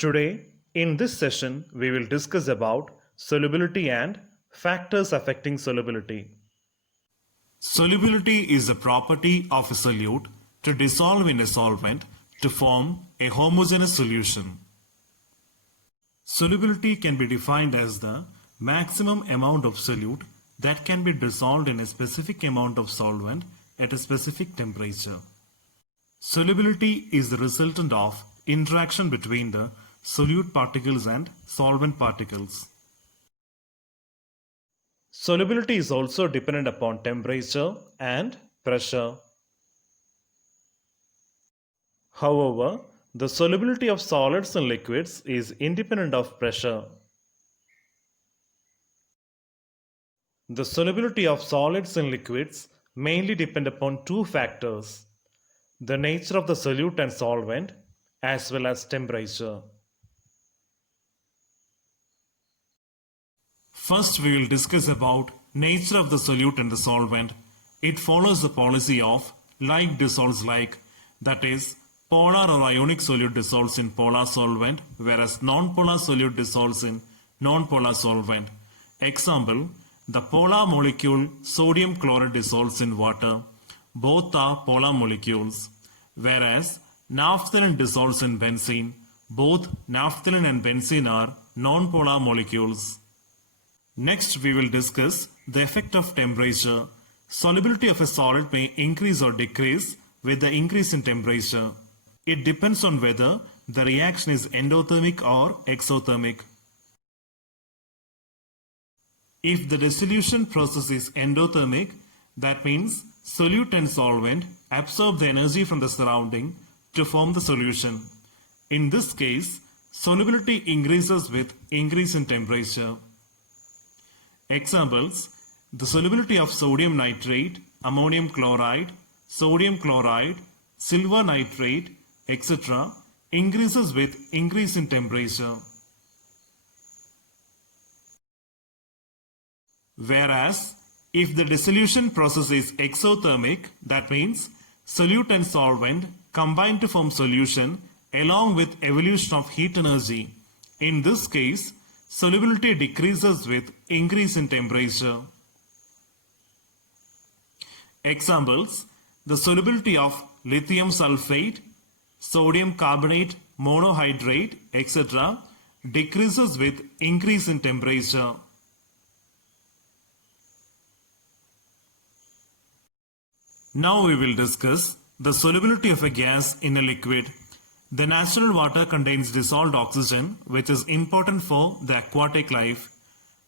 Today, in this session, we will discuss about solubility and factors affecting solubility. Solubility is the property of a solute to dissolve in a solvent to form a homogeneous solution. Solubility can be defined as the maximum amount of solute that can be dissolved in a specific amount of solvent at a specific temperature. Solubility is the resultant of interaction between the solute particles and solvent particles. Solubility is also dependent upon temperature and pressure. However, the solubility of solids and liquids is independent of pressure. The solubility of solids and liquids mainly depend upon two factors: the nature of the solute and solvent, as well as temperature. First, we will discuss about nature of the solute and the solvent. It follows the policy of like dissolves like, that is, polar or ionic solute dissolves in polar solvent, whereas non-polar solute dissolves in non-polar solvent. Example, the polar molecule sodium chloride dissolves in water. Both are polar molecules. Whereas naphthalene dissolves in benzene. Both naphthalene and benzene are non-polar molecules. Next, we will discuss the effect of temperature. Solubility of a solid may increase or decrease with the increase in temperature. It depends on whether the reaction is endothermic or exothermic. If the dissolution process is endothermic, that means solute and solvent absorb the energy from the surrounding to form the solution. In this case, solubility increases with increase in temperature. Examples: the solubility of sodium nitrate, ammonium chloride, silver nitrate, etc. increases with increase in temperature. Whereas, if the dissolution process is exothermic, that means solute and solvent combine to form solution along with evolution of heat energy. In this case, solubility decreases with increase in temperature. Examples: the solubility of lithium sulfate, sodium carbonate, monohydrate, etc. decreases with increase in temperature. Now we will discuss the solubility of a gas in a liquid. The natural water contains dissolved oxygen, which is important for the aquatic life.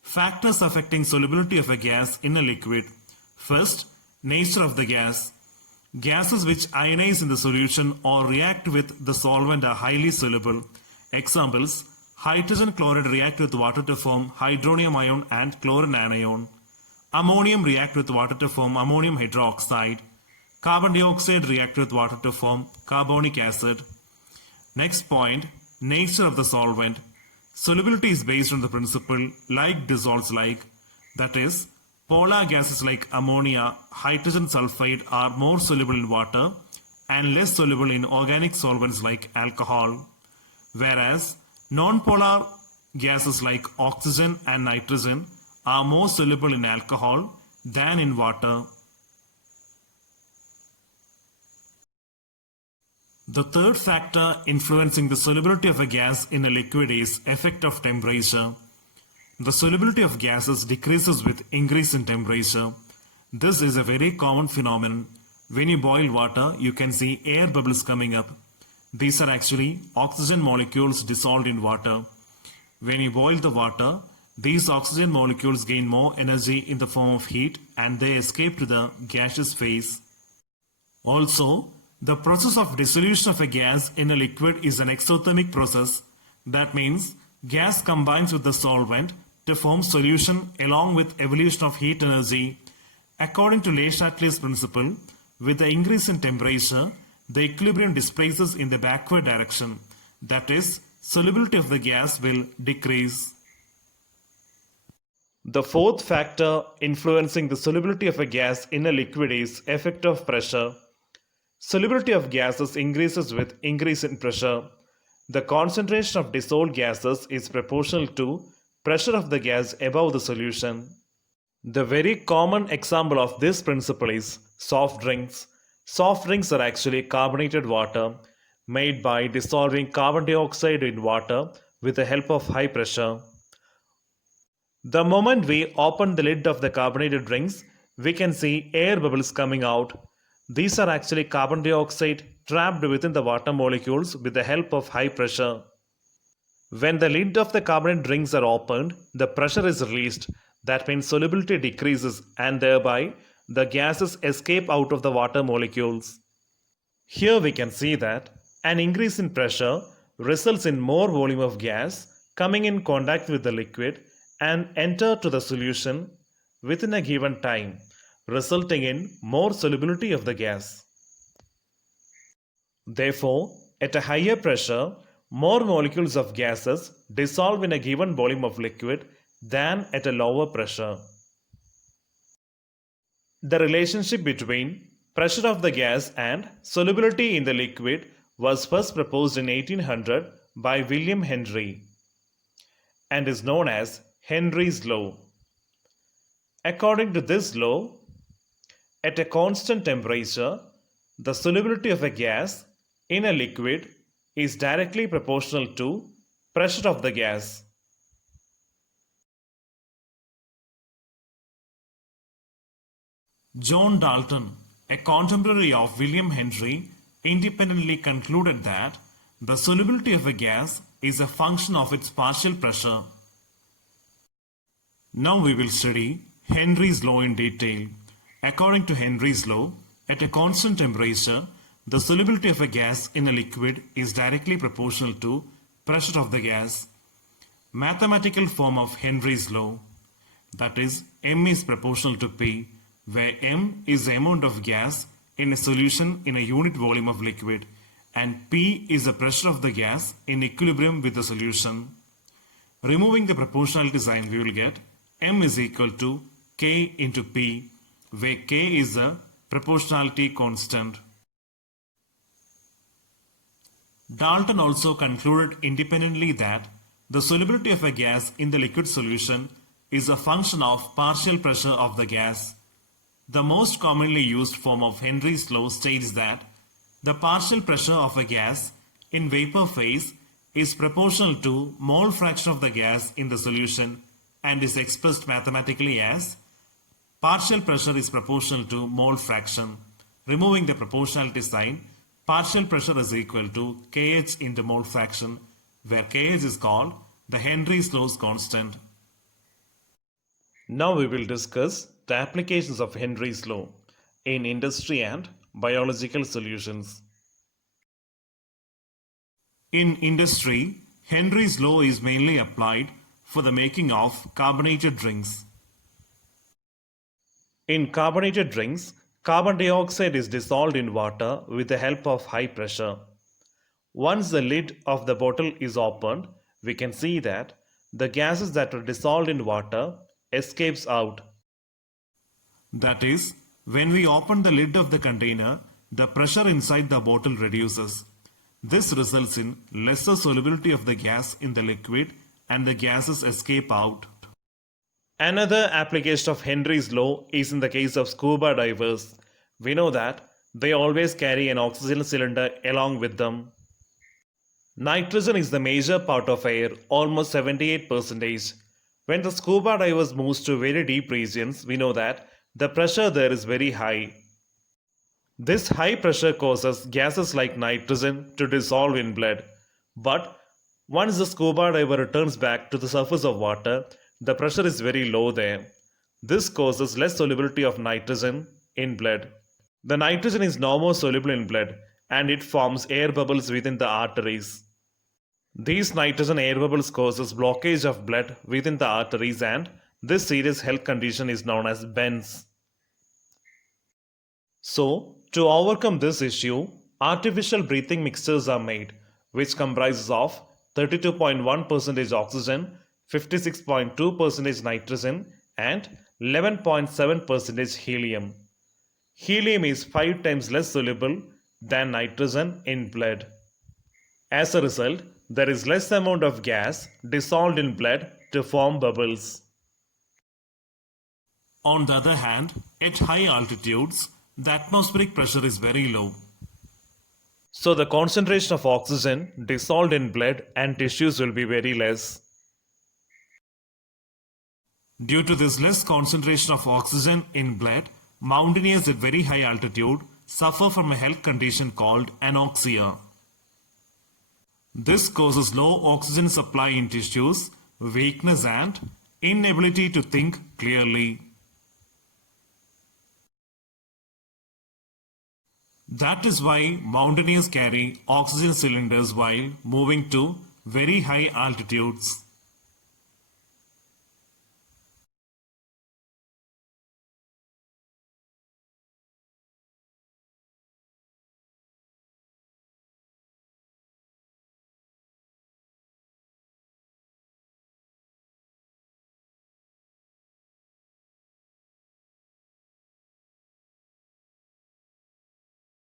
Factors affecting solubility of a gas in a liquid. First, nature of the gas. Gases which ionize in the solution or react with the solvent are highly soluble. Examples: hydrogen chloride react with water to form hydronium ion and chlorine anion. Ammonium react with water to form ammonium hydroxide. Carbon dioxide react with water to form carbonic acid. Next point, nature of the solvent. Solubility is based on the principle like dissolves like, that is, polar gases like ammonia, hydrogen sulfide are more soluble in water and less soluble in organic solvents like alcohol, whereas non-polar gases like oxygen and nitrogen are more soluble in alcohol than in water. The third factor influencing the solubility of a gas in a liquid is effect of temperature. The solubility of gases decreases with increase in temperature. This is a very common phenomenon. When you boil water, you can see air bubbles coming up. These are actually oxygen molecules dissolved in water. When you boil the water, these oxygen molecules gain more energy in the form of heat and they escape to the gaseous phase. Also, the process of dissolution of a gas in a liquid is an exothermic process. That means gas combines with the solvent to form solution along with evolution of heat energy. According to Le Chatelier's principle, with the increase in temperature, the equilibrium displaces in the backward direction. That is, solubility of the gas will decrease. The fourth factor influencing the solubility of a gas in a liquid is effect of pressure. Solubility of gases increases with increase in pressure. the concentration of dissolved gases is proportional to pressure of the gas above the solution. The very common example of this principle is soft drinks. Soft drinks are actually carbonated water made by dissolving carbon dioxide in water with the help of high pressure. The moment we open the lid of the carbonated drinks, we can see air bubbles coming out. These are actually carbon dioxide trapped within the water molecules with the help of high pressure. When the lid of the carbonated drinks are opened, the pressure is released. That means solubility decreases and thereby the gases escape out of the water molecules. Here we can see that an increase in pressure results in more volume of gas coming in contact with the liquid and enter to the solution within a given time, resulting in more solubility of the gas. Therefore, at a higher pressure, more molecules of gases dissolve in a given volume of liquid than at a lower pressure. The relationship between pressure of the gas and solubility in the liquid was first proposed in 1800 by William Henry and is known as Henry's law. According to this law, at a constant temperature, the solubility of a gas in a liquid is directly proportional to pressure of the gas. John Dalton, a contemporary of William Henry, independently concluded that the solubility of a gas is a function of its partial pressure. Now we will study Henry's law in detail. According to Henry's law, at a constant temperature, the solubility of a gas in a liquid is directly proportional to pressure of the gas. Mathematical form of Henry's law, that is, M is proportional to P, where M is the amount of gas in a solution in a unit volume of liquid and P is the pressure of the gas in equilibrium with the solution. Removing the proportionality sign, we will get M is equal to K into P, where K is the proportionality constant. Dalton also concluded independently that the solubility of a gas in the liquid solution is a function of partial pressure of the gas. The most commonly used form of Henry's law states that the partial pressure of a gas in vapor phase is proportional to mole fraction of the gas in the solution and is expressed mathematically as partial pressure is proportional to mole fraction. Removing the proportionality sign, partial pressure is equal to Kh into mole fraction, where Kh is called the Henry's law's constant. Now we will discuss the applications of Henry's law in industry and biological solutions. In industry, Henry's law is mainly applied for the making of carbonated drinks. In carbonated drinks, carbon dioxide is dissolved in water with the help of high pressure. Once the lid of the bottle is opened, we can see that the gases that are dissolved in water escapes out. That is, when we open the lid of the container, the pressure inside the bottle reduces. This results in lesser solubility of the gas in the liquid and the gases escape out. Another application of Henry's law is in the case of scuba divers. We know that they always carry an oxygen cylinder along with them. Nitrogen is the major part of air, almost 78%. When the scuba divers moves to very deep regions, we know that the pressure there is very high. This high pressure causes gases like nitrogen to dissolve in blood. But once the scuba diver returns back to the surface of water, the pressure is very low there. This causes less solubility of nitrogen in blood. The nitrogen is no more soluble in blood and it forms air bubbles within the arteries. These nitrogen air bubbles causes blockage of blood within the arteries and this serious health condition is known as BENS. So, to overcome this issue, artificial breathing mixtures are made, which comprises of 32.1% oxygen, 56.2% nitrogen, and 11.7% helium. Helium is 5 times less soluble than nitrogen in blood. As a result, there is less amount of gas dissolved in blood to form bubbles. On the other hand, at high altitudes, the atmospheric pressure is very low. So the concentration of oxygen dissolved in blood and tissues will be very less. Due to this less concentration of oxygen in blood, mountaineers at very high altitude suffer from a health condition called anoxia. This causes low oxygen supply in tissues, weakness and inability to think clearly. That is why mountaineers carry oxygen cylinders while moving to very high altitudes.